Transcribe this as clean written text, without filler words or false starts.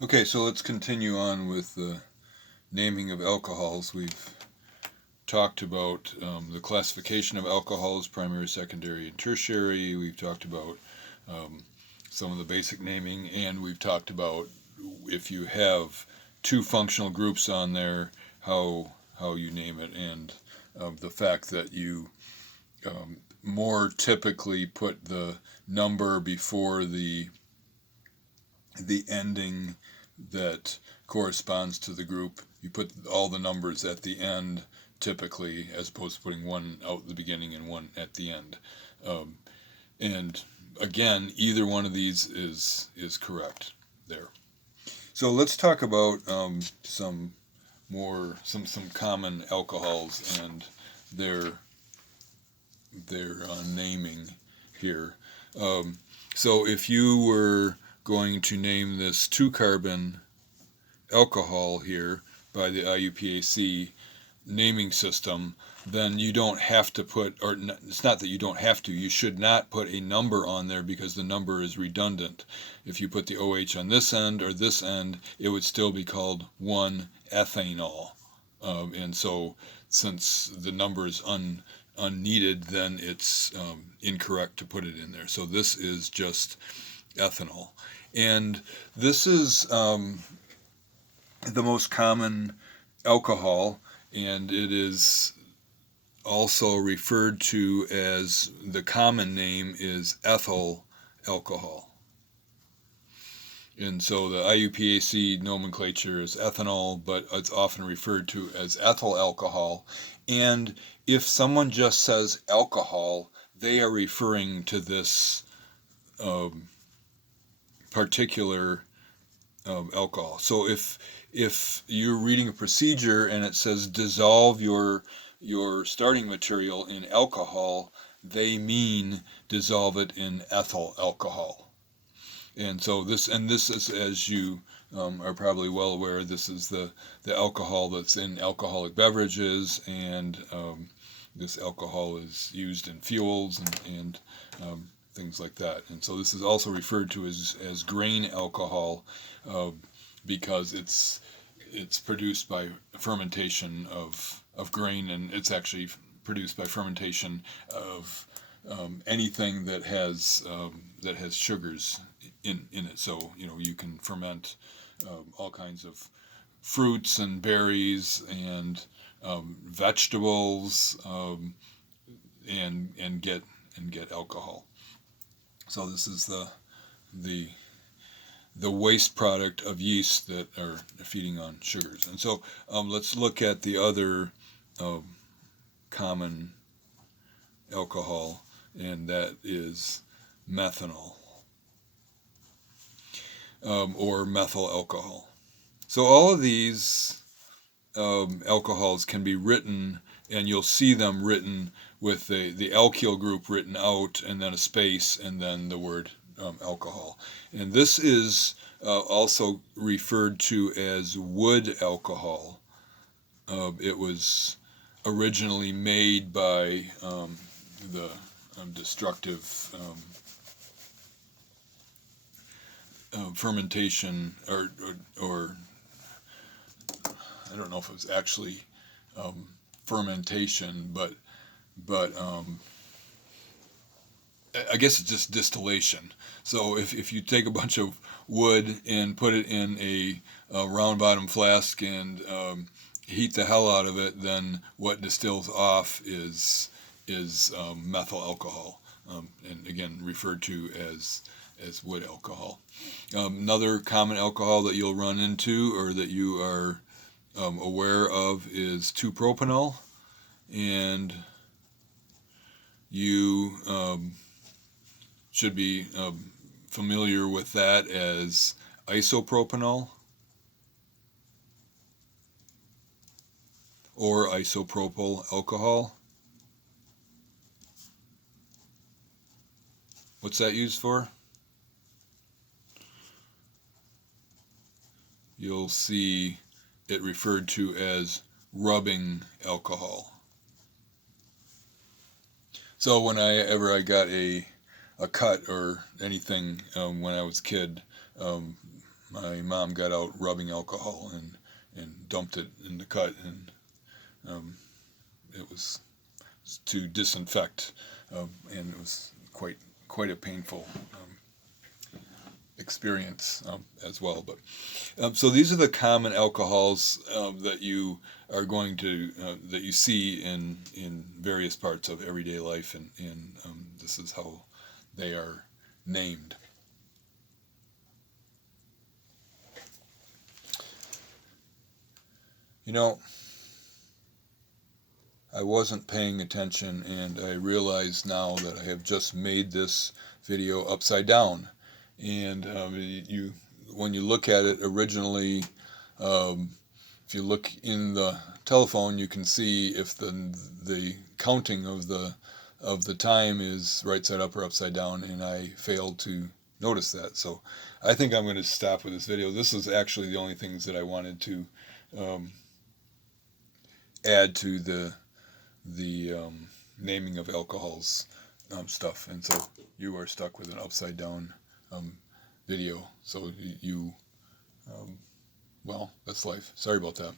Okay, so let's continue on with the naming of alcohols. We've talked about the classification of alcohols, primary, secondary, and tertiary. We've talked about um, some of the basic naming, and we've talked about if you have two functional groups on there, how you name it, and the fact that you more typically put the number before the ending that corresponds to the group. You put all the numbers at the end typically, as opposed to putting one out at the beginning and one at the end. Um, and again, either one of these is correct there. So let's talk about some common alcohols and their naming here. Um, so if you were going to name this 2-carbon alcohol here by the IUPAC naming system, then you don't have to put, or it's not that you don't have to, you should not put a number on there because the number is redundant. If you put the OH on this end or this end, it would still be called 1-ethanol. And so since the number is unneeded, then it's incorrect to put it in there. So this is just ethanol. And this is the most common alcohol, and it is also referred to as, the common name is ethyl alcohol. And so the IUPAC nomenclature is ethanol, but it's often referred to as ethyl alcohol. And if someone just says alcohol, they are referring to this particular alcohol. So if you're reading a procedure and it says dissolve your starting material in alcohol, they mean dissolve it in ethyl alcohol. And so this is, as you are probably well aware, this is the alcohol that's in alcoholic beverages, and this alcohol is used in fuels and things like that. And so this is also referred to as grain alcohol because it's produced by fermentation of grain, and it's actually produced by fermentation of anything that has sugars in it. So you can ferment all kinds of fruits and berries and vegetables and get alcohol. So this is the the waste product of yeast that are feeding on sugars. And so let's look at the other um, common alcohol, and that is methanol or methyl alcohol. So all of these alcohols can be written, and you'll see them written with the alkyl group written out, and then a space, and then the word alcohol. And this is also referred to as wood alcohol. It was originally made by the destructive fermentation, or I don't know if it was actually fermentation, but I guess it's just distillation. So if you take a bunch of wood and put it in a round bottom flask and heat the hell out of it, then what distills off is methyl alcohol, and again referred to as wood alcohol. Another common alcohol that you'll run into, or that you are aware of, is 2-propanol, and you should be familiar with that as isopropanol or isopropyl alcohol. What's that used for? You'll see it referred to as rubbing alcohol. So whenever I got a cut or anything when I was a kid, my mom got out rubbing alcohol and dumped it in the cut, and um, it was to disinfect, and it was quite a painful experience as well. But so these are the common alcohols that you are going to that you see in various parts of everyday life, and this is how they are named. You know, I wasn't paying attention, and I realize now that I have just made this video upside down. And you, when you look at it originally, um, if you look in the telephone, you can see if the counting of the time is right side up or upside down, and I failed to notice that. So I think I'm going to stop with this video. This is actually the only things that I wanted to um, add to the naming of alcohols stuff, and so you are stuck with an upside down um, video. So you well, that's life. Sorry about that.